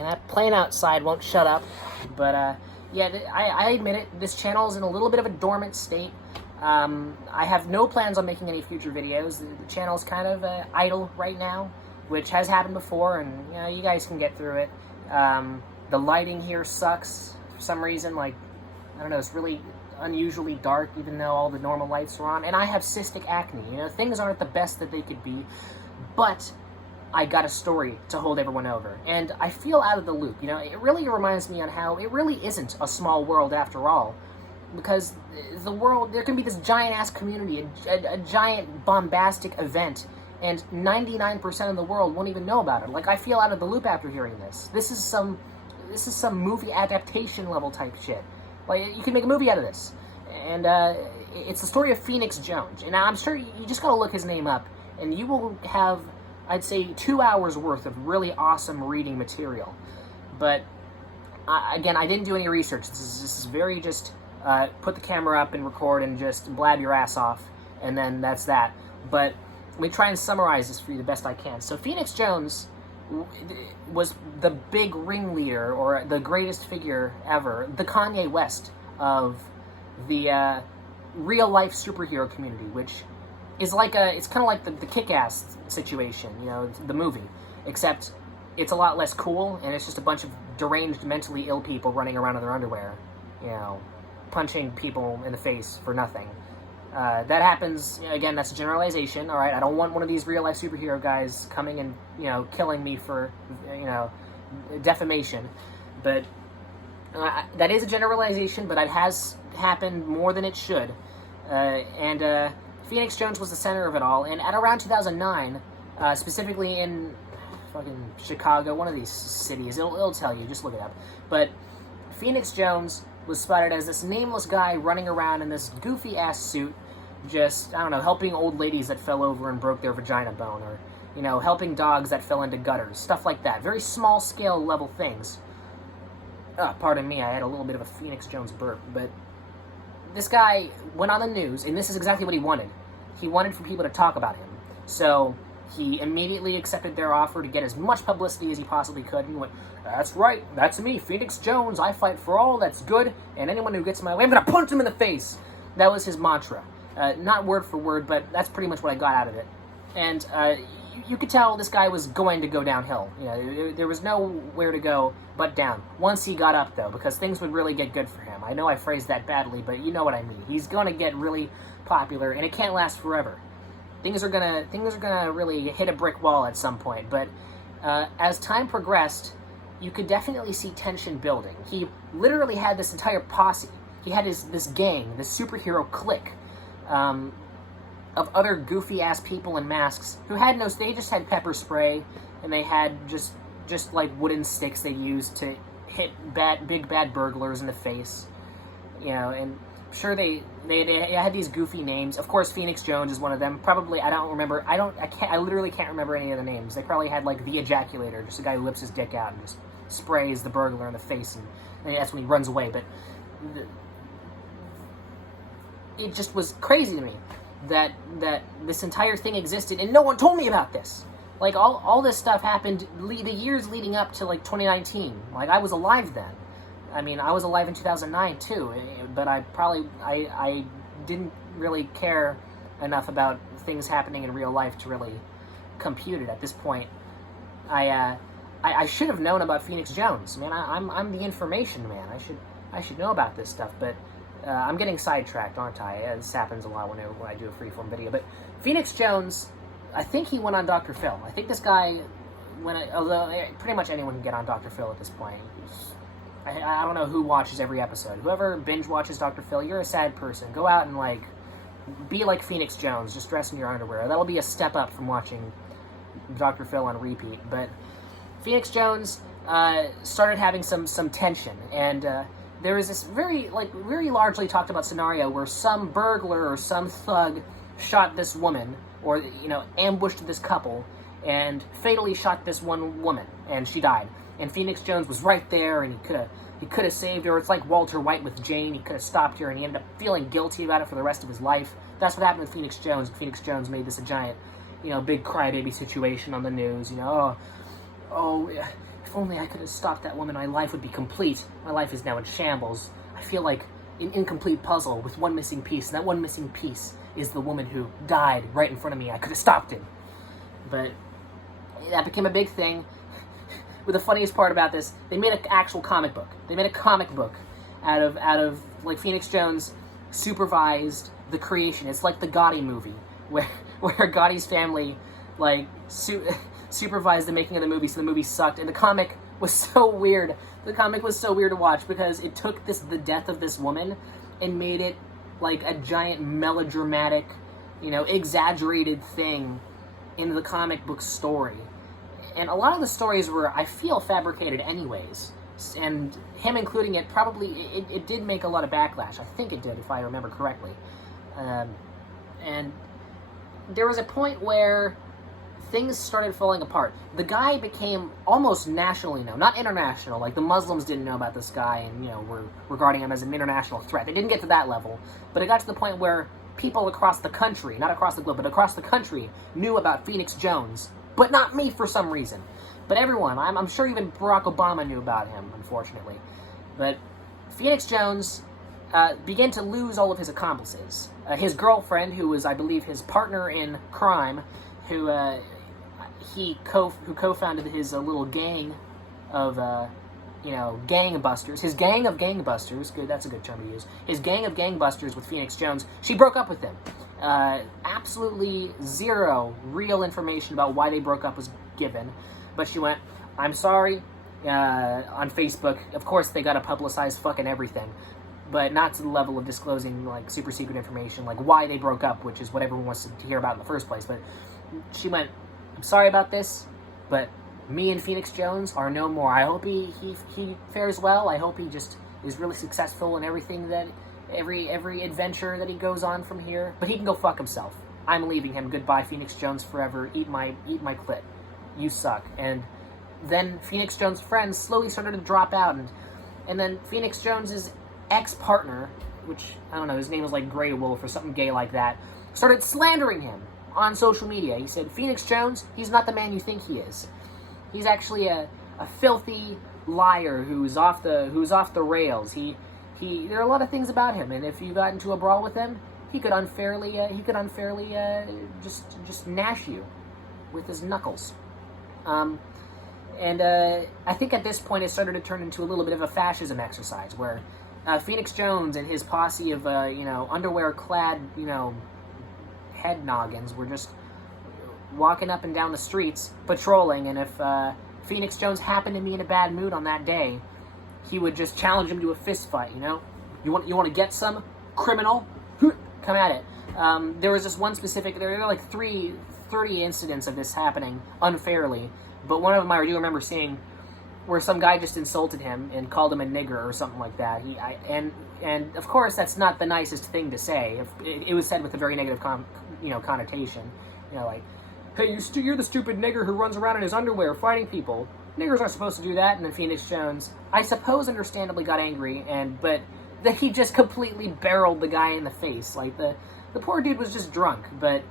man, that plane outside won't shut up. But, yeah, I admit it, this channel is in a little bit of a dormant state. I have no plans on making any future videos. The channel's kind of idle right now, which has happened before, and, you know, you guys can get through it. The lighting here sucks for some reason. Like, I don't know, it's really unusually dark, even though all the normal lights are on. And I have cystic acne. You know, things aren't the best that they could be, but I got a story to hold everyone over. And I feel out of the loop. You know, it really reminds me on how it really isn't a small world after all. Because the world, there can be this giant-ass community, a giant bombastic event, and 99% of the world won't even know about it. Like, I feel out of the loop after hearing this. This is some movie adaptation level type shit. Like, you can make a movie out of this. And, it's the story of Phoenix Jones. And I'm sure you just gotta look his name up, and you will have, I'd say, 2 hours worth of really awesome reading material. But, again, I didn't do any research. This is very just, put the camera up and record and just blab your ass off, and then that's that. But let me try and summarize this for you the best I can. So Phoenix Jones was the big ringleader, or the greatest figure ever, the Kanye West of the real-life superhero community, which is like it's kind of like the Kick-Ass situation, you know, the movie, except it's a lot less cool, and it's just a bunch of deranged, mentally ill people running around in their underwear, you know, punching people in the face for nothing. That happens, again, that's a generalization, alright? I don't want one of these real-life superhero guys coming and, you know, killing me for, you know, defamation. But that is a generalization, but it has happened more than it should. And Phoenix Jones was the center of it all, and at around 2009, specifically in fucking Chicago, one of these cities, it'll tell you, just look it up. But Phoenix Jones was spotted as this nameless guy running around in this goofy-ass suit, just, I don't know, helping old ladies that fell over and broke their vagina bone, or, you know, helping dogs that fell into gutters, stuff like that. Very small-scale level things. Pardon me, I had a little bit of a Phoenix Jones burp, but this guy went on the news, and this is exactly what he wanted. He wanted for people to talk about him. So he immediately accepted their offer to get as much publicity as he possibly could, and went, "That's right, that's me, Phoenix Jones. I fight for all that's good, and anyone who gets in my way, I'm gonna punch him in the face." That was his mantra. Not word for word, but that's pretty much what I got out of it. And you could tell this guy was going to go downhill. You know, there was nowhere to go but down. Once he got up, though, because things would really get good for him. I know I phrased that badly, but you know what I mean. He's gonna get really popular, and it can't last forever. Things are gonna really hit a brick wall at some point. But as time progressed, you could definitely see tension building. He literally had this entire posse. He had this gang, this superhero clique, of other goofy-ass people in masks who had they just had pepper spray, and they had just like wooden sticks they used to hit big bad burglars in the face, you know, and I'm sure they had these goofy names. Of course, Phoenix Jones is one of them. Probably, I literally can't remember any of the names. They probably had, like, the Ejaculator, just a guy who whips his dick out and just sprays the burglar in the face, and that's when he runs away. But it just was crazy to me that this entire thing existed, and no one told me about this. Like, all this stuff happened the years leading up to, like, 2019. Like, I was alive then. I mean, I was alive in 2009, too, but I didn't really care enough about things happening in real life to really compute it at this point. I should have known about Phoenix Jones. Man, I'm the information man. I should know about this stuff, but I'm getting sidetracked, aren't I? This happens a lot when I do a freeform video. But Phoenix Jones, I think he went on Dr. Phil. I think this guy although pretty much anyone can get on Dr. Phil at this point. I don't know who watches every episode. Whoever binge watches Dr. Phil, you're a sad person. Go out and, like, be like Phoenix Jones, just dress in your underwear. That'll be a step up from watching Dr. Phil on repeat. But Phoenix Jones started having some tension, and there was this very largely talked about scenario where some burglar or some thug shot this woman, or, you know, ambushed this couple, and fatally shot this one woman, and she died. And Phoenix Jones was right there, and he could have saved her. It's like Walter White with Jane. He could have stopped her, and he ended up feeling guilty about it for the rest of his life. That's what happened with Phoenix Jones. Phoenix Jones made this a giant, you know, big crybaby situation on the news. You know, oh, If only I could have stopped that woman, my life would be complete. My life is now in shambles. I feel like an incomplete puzzle with one missing piece, and that one missing piece is the woman who died right in front of me. I could have stopped it. But that became a big thing. But the funniest part about this, they made an actual comic book. They made a comic book out of like, Phoenix Jones supervised the creation. It's like the Gotti movie, where Gotti's family, like, supervised the making of the movie, so the movie sucked. And the comic was so weird. The comic was so weird to watch because it took the death of this woman and made it like a giant melodramatic, exaggerated thing in the comic book story. And a lot of the stories were, I feel, fabricated anyways. And him including it probably, it did make a lot of backlash. I think it did, if I remember correctly. And there was a point where things started falling apart. The guy became almost nationally known, not international. Like, the Muslims didn't know about this guy and, were regarding him as an international threat. They didn't get to that level, but it got to the point where people across the country, not across the globe, but across the country, knew about Phoenix Jones, but not me for some reason. But everyone, I'm sure even Barack Obama knew about him, unfortunately. But Phoenix Jones began to lose all of his accomplices. His girlfriend, who was, I believe, his partner in crime, who co-founded his little gang of, gangbusters. His gang of gangbusters, good, that's a good term to use. His gang of gangbusters with Phoenix Jones, she broke up with him. Absolutely zero real information about why they broke up was given. But she went, I'm sorry, on Facebook. Of course, they gotta publicize fucking everything. But not to the level of disclosing, like, super secret information, like why they broke up, which is what everyone wants to hear about in the first place. But she went, I'm sorry about this, but me and Phoenix Jones are no more. I hope he fares well. I hope he just is really successful in everything that, every adventure that he goes on from here. But he can go fuck himself. I'm leaving him. Goodbye, Phoenix Jones forever. Eat my clit. You suck. And then Phoenix Jones' friends slowly started to drop out, and then Phoenix Jones's ex-partner, which, I don't know, his name was like Grey Wolf or something gay like that, started slandering him on social media. He said, Phoenix Jones, he's not the man you think he is. He's actually a filthy liar who's off the rails. There are a lot of things about him, and if you got into a brawl with him, he could unfairly just gnash you with his knuckles. I think at this point it started to turn into a little bit of a fascism exercise, where Phoenix Jones and his posse of underwear-clad head noggins were just walking up and down the streets patrolling, and if Phoenix Jones happened to be in a bad mood on that day, he would just challenge him to a fist fight. You want to get some, criminal? Come at it. There was just one specific. There were like 30 incidents of this happening unfairly, but one of them I do remember seeing, where some guy just insulted him and called him a nigger or something like that. And of course that's not the nicest thing to say. It was said with a very negative connotation. Like, hey, you're the stupid nigger who runs around in his underwear fighting people. Niggers aren't supposed to do that. And then Phoenix Jones, I suppose, understandably got angry, but then he just completely barreled the guy in the face. Like, the poor dude was just drunk, but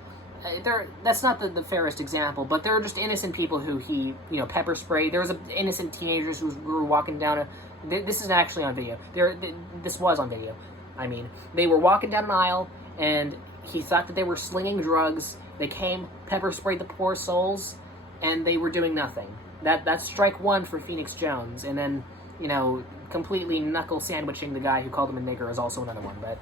that's not the fairest example, but there are just innocent people who he, pepper sprayed. There was innocent teenagers who were walking down this is actually on video. This was on video. I mean, they were walking down an aisle, and he thought that they were slinging drugs. They came, pepper sprayed the poor souls, and they were doing nothing. That's strike one for Phoenix Jones, and then, completely knuckle sandwiching the guy who called him a nigger is also another one, but,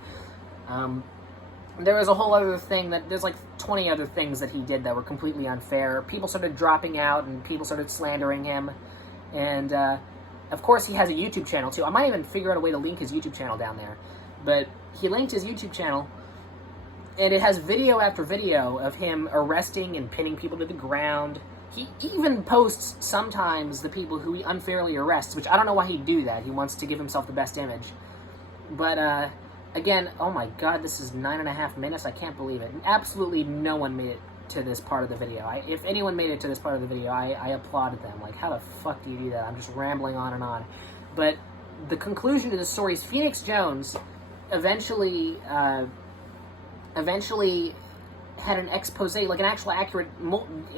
there was a whole other thing there's like 20 other things that he did that were completely unfair. People started dropping out, and people started slandering him, and, of course he has a YouTube channel too. I might even figure out a way to link his YouTube channel down there, but he linked his YouTube channel, and it has video after video of him arresting and pinning people to the ground. He even posts sometimes the people who he unfairly arrests, which I don't know why he'd do that. He wants to give himself the best image. But, again, oh my god, this is 9.5 minutes. I can't believe it. Absolutely no one made it to this part of the video. If anyone made it to this part of the video, I applauded them. Like, how the fuck do you do that? I'm just rambling on and on. But the conclusion to the story is Phoenix Jones eventually had an expose, like an actual accurate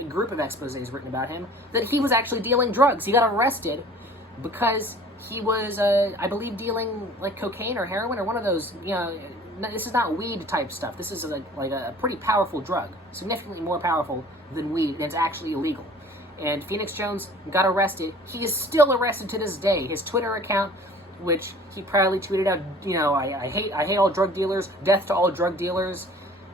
group of exposés written about him, that he was actually dealing drugs. He got arrested because he was, I believe, dealing like cocaine or heroin or one of those, you know, this is not weed type stuff. This is like a pretty powerful drug, significantly more powerful than weed, and it's actually illegal. And Phoenix Jones got arrested. He is still arrested to this day. His Twitter account, which he proudly tweeted out, you know, I hate all drug dealers, death to all drug dealers.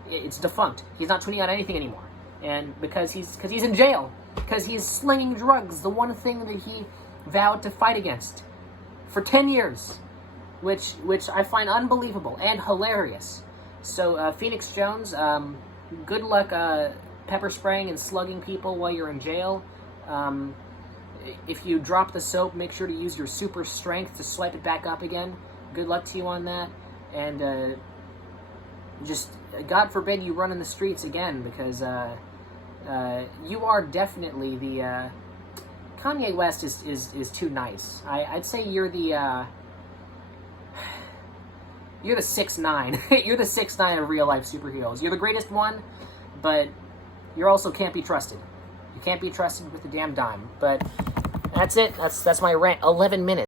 It's defunct. He's not tweeting out anything anymore, and because he's in jail, because he's slinging drugs, the one thing that he vowed to fight against for 10 years, which I find unbelievable and hilarious. So Phoenix Jones, good luck pepper spraying and slugging people while you're in jail. If you drop the soap, make sure to use your super strength to swipe it back up again. Good luck to you on that. And just, God forbid you run in the streets again, because you are definitely the... Kanye West is too nice. I'd say you're the... you're the 6'9". You're the 6'9" of real-life superheroes. You're the greatest one, but you also can't be trusted. You can't be trusted with a damn dime. But that's it. That's my rant. 11 minutes.